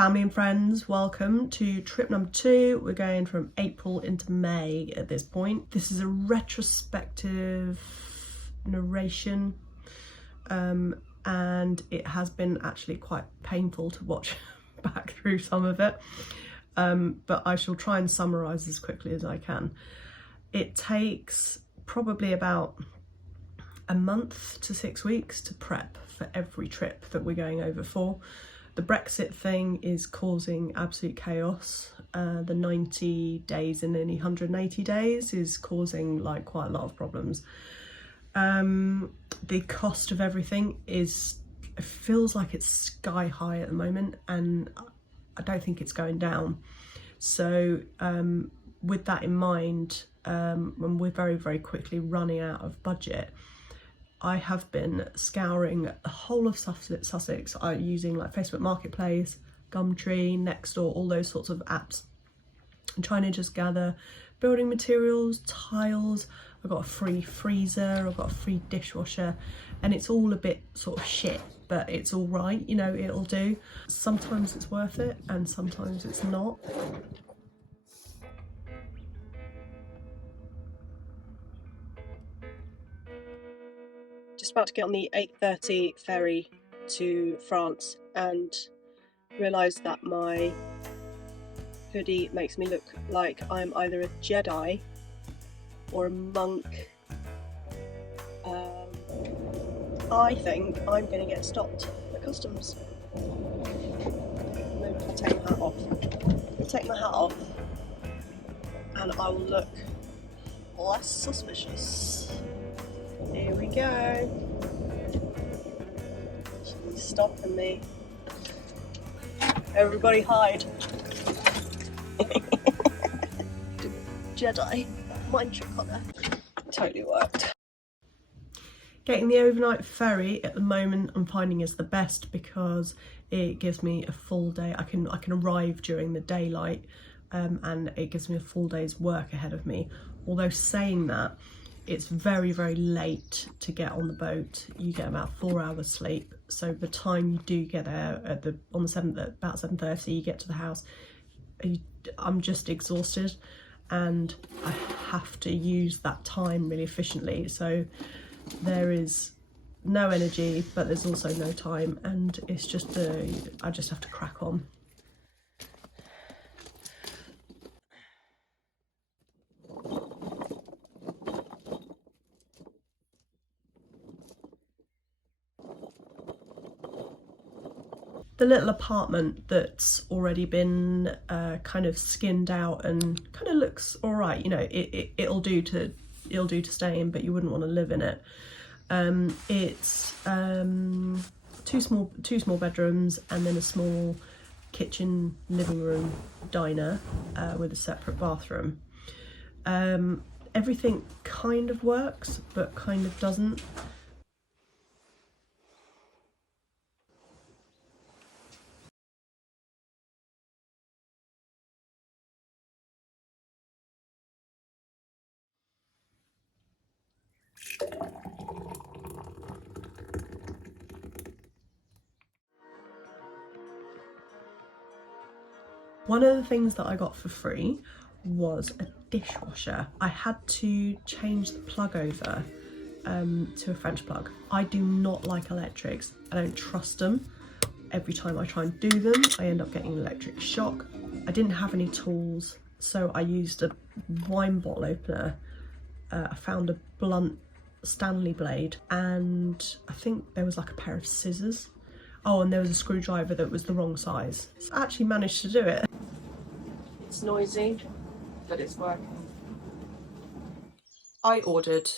Family and friends, welcome to trip number 2. We're going from April into May at this point. This is a retrospective narration, and it has been actually quite painful to watch back through some of it, but I shall try and summarise as quickly as I can. It takes probably about a month to 6 weeks to prep for every trip that we're going over for. The Brexit thing is causing absolute chaos. The 90 days and nearly 180 days is causing like quite a lot of problems. The cost of everything it feels like it's sky high at the moment, and I don't think it's going down. So with that in mind, when we're very, very quickly running out of budget, I have been scouring the whole of Sussex using like Facebook Marketplace, Gumtree, Nextdoor, all those sorts of apps, and trying to just gather building materials, tiles. I've got a free freezer, I've got a free dishwasher, and it's all a bit sort of shit, but it's all right, you know, it'll do. Sometimes it's worth it and sometimes it's not. Just about to get on the 8:30 ferry to France and realised that my hoodie makes me look like I'm either a Jedi or a monk. I think I'm going to get stopped at customs. Maybe if I take my hat off. I'll take my hat off and I will look less suspicious. Here we go. She's stopping me. Everybody hide. Jedi mind trick on her. Totally worked. Getting the overnight ferry at the moment I'm finding is the best because it gives me a full day. I can arrive during the daylight, and it gives me a full day's work ahead of me. Although saying that, it's very, very late to get on the boat. You get about 4 hours sleep. So the time you do get there on the 7th at about 7:30, you get to the house, I'm just exhausted and I have to use that time really efficiently. So there is no energy, but there's also no time, and it's just I just have to crack on. The little apartment that's already been kind of skinned out and kind of looks all right, you know, it'll do to stay in, but you wouldn't want to live in it. It's two small bedrooms and then a small kitchen, living room, diner with a separate bathroom. Everything kind of works, but kind of doesn't. One of the things that I got for free was a dishwasher. I had to change the plug over to a French plug. I do not like electrics. I don't trust them. Every time I try and do them, I end up getting an electric shock. I didn't have any tools, so I used a wine bottle opener. I found a blunt Stanley blade, and I think there was like a pair of scissors. Oh, and there was a screwdriver that was the wrong size. So I actually managed to do it. It's noisy, but it's working. I ordered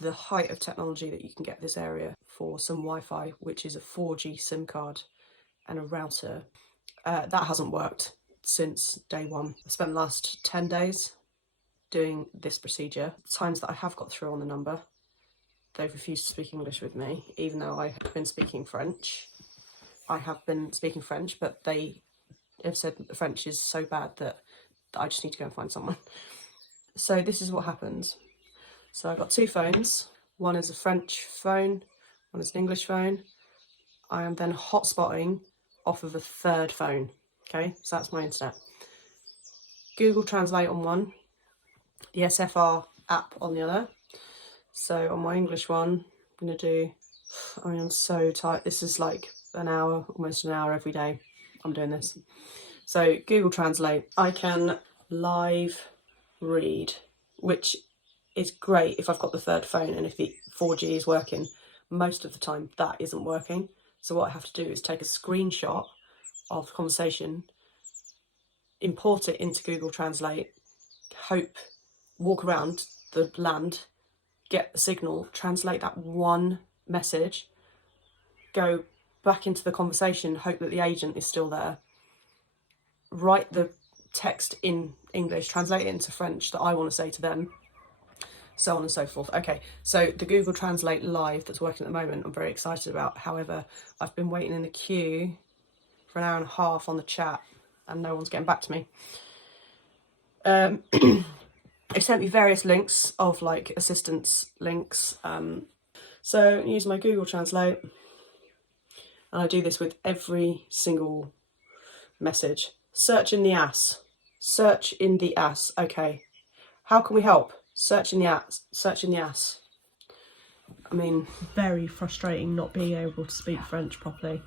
the height of technology that you can get this area for some Wi-Fi, which is a 4G SIM card and a router. That hasn't worked since day one. I spent the last 10 days doing this procedure. The times that I have got through on the number, they've refused to speak English with me, even though I have been speaking French. I have been speaking French, but they have said that the French is so bad that I just need to go and find someone. So this is what happens. So I've got 2 phones. One is a French phone, one is an English phone. I am then hotspotting off of a 3rd phone. Okay, so that's my internet. Google Translate on one, the SFR app on the other. So on my English one, I'm going to do, I mean, I'm so tired. This is like an hour, almost an hour every day I'm doing this. So Google Translate, I can live read, which is great if I've got the third phone and if the 4G is working. Most of the time that isn't working. So what I have to do is take a screenshot of the conversation, import it into Google Translate, walk around the land, get the signal, translate that one message, go back into the conversation, hope that the agent is still there, write the text in English, translate it into French that I want to say to them, so on and so forth. Okay, so the Google Translate Live that's working at the moment, I'm very excited about. However, I've been waiting in the queue for an hour and a half on the chat and no one's getting back to me. They've sent me various links of like assistance links. So I use my Google Translate and I do this with every single message. Search in the ass. Search in the ass. Okay. How can we help? Search in the ass. Search in the ass. I mean, very frustrating not being able to speak French properly.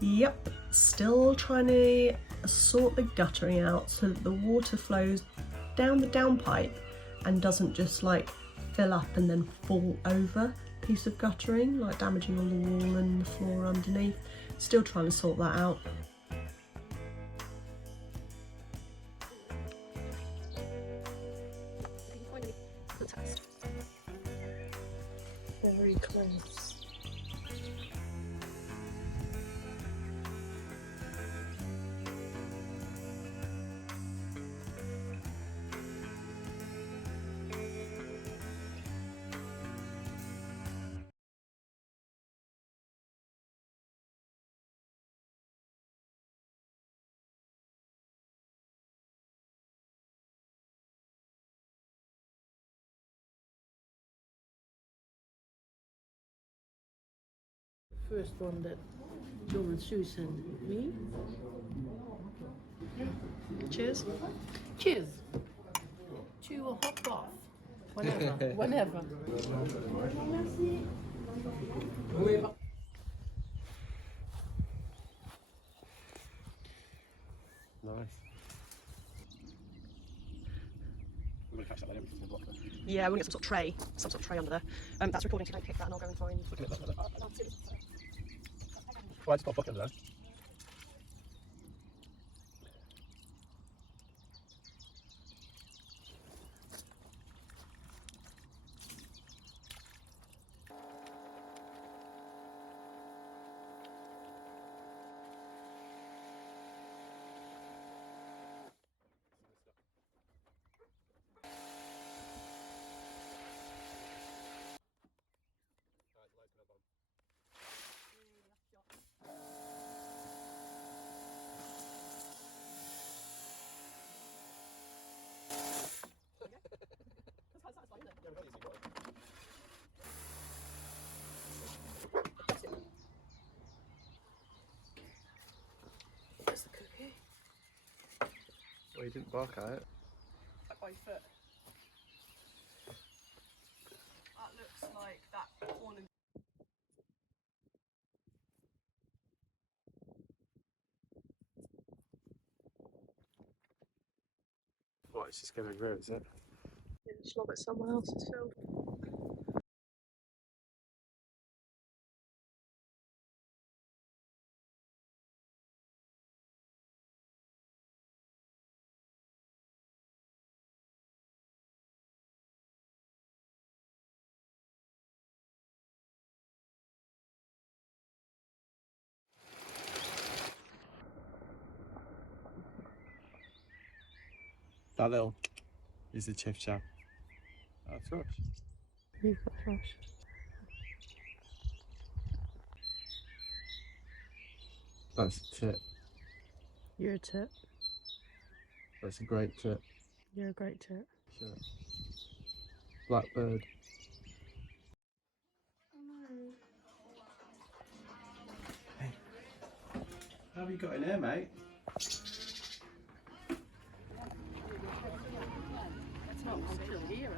Yep, still trying to sort the guttering out so that the water flows down the downpipe and doesn't just like fill up and then fall over a piece of guttering, like damaging all the wall and the floor underneath. Still trying to sort that out. Very close. First one that John and Sue sent me. Cheers. Cheers. To a hot bath. Whenever. Whenever. Nice. We're going to catch that later. Yeah, we're going to get some sort of tray under there. That's recording, so don't pick that and I'll go and find... Well, I just got a bucket there. There's the cookie. Well, you didn't bark at it. Like by your foot. That looks like that corn and... What, it's just going through, is it? Just love it someone else's field. That little is the chiff chaff. Oh, thrush. You've got thrush. That's a tit. You're a tit. That's a great tit. You're a great tit. Sure. Blackbird. Hey, how have you got in here, mate? It's not until here,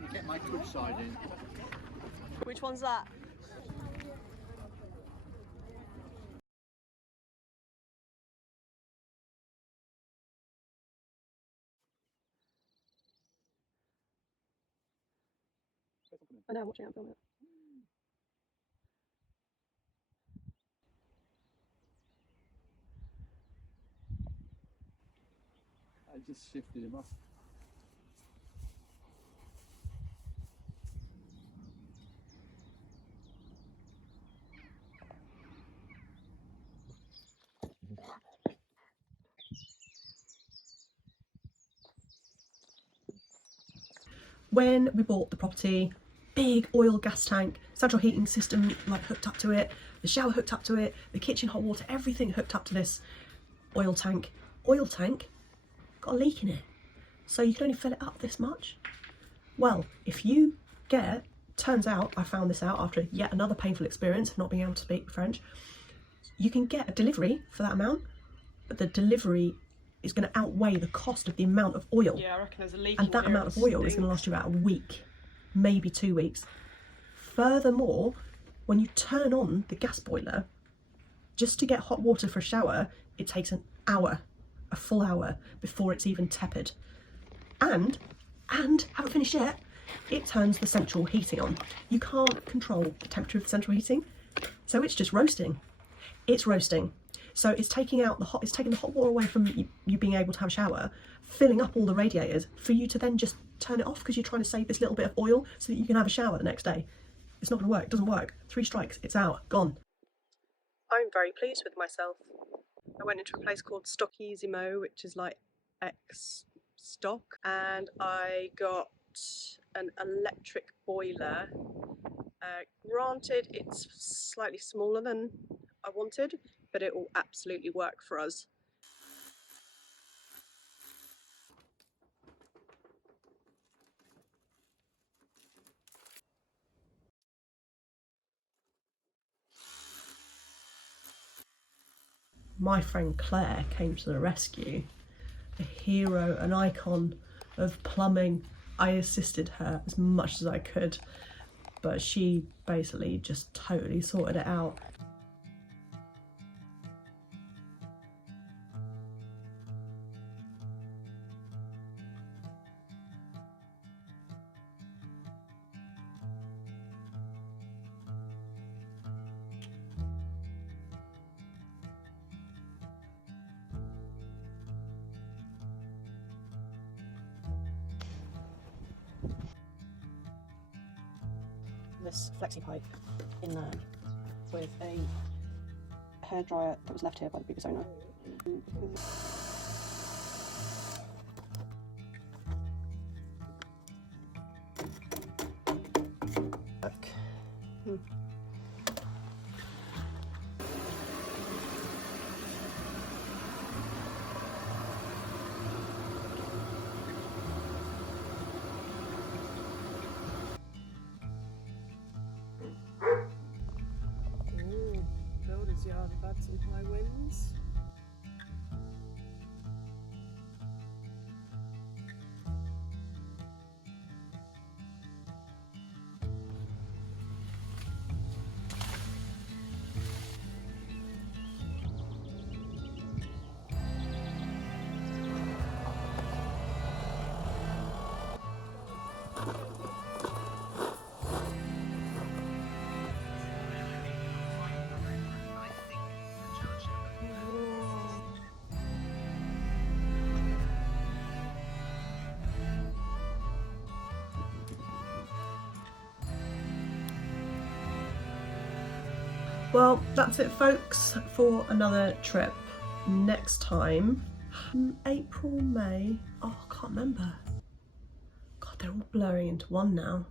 You get my good side in. Which one's that? I know, I'm watching it, I'm filming it. I just shifted him off. When we bought the property, big oil gas tank, central heating system like hooked up to it, the shower hooked up to it, the kitchen hot water, everything hooked up to this oil tank. Oil tank got a leak in it, so you can only fill it up this much. Well, if you get, turns out, I found this out after yet another painful experience of not being able to speak French, you can get a delivery for that amount, but the delivery is going to outweigh the cost of the amount of oil. Yeah, I reckon there's a leak. And that amount of oil is going to last you about a week, maybe 2 weeks. Furthermore, when you turn on the gas boiler, just to get hot water for a shower, it takes an hour, a full hour, before it's even tepid. And haven't finished yet, it turns the central heating on. You can't control the temperature of the central heating, so it's just roasting. It's roasting. So it's taking out the hot, it's taking the hot water away from you being able to have a shower, filling up all the radiators for you to then just turn it off because you're trying to save this little bit of oil so that you can have a shower the next day. It's not going to work. It doesn't work. 3 strikes. It's out. Gone. I'm very pleased with myself. I went into a place called Stockissimo, which is like ex-stock, and I got an electric boiler. Granted, it's slightly smaller than I wanted, but it will absolutely work for us. My friend Claire came to the rescue. A hero, an icon of plumbing. I assisted her as much as I could, but she basically just totally sorted it out. This flexi pipe in there with a hairdryer that was left here by the previous owner. Yard, we've had some high winds. Well, that's it folks for another trip. Next time, April, May. Oh, I can't remember. God, they're all blurring into one now.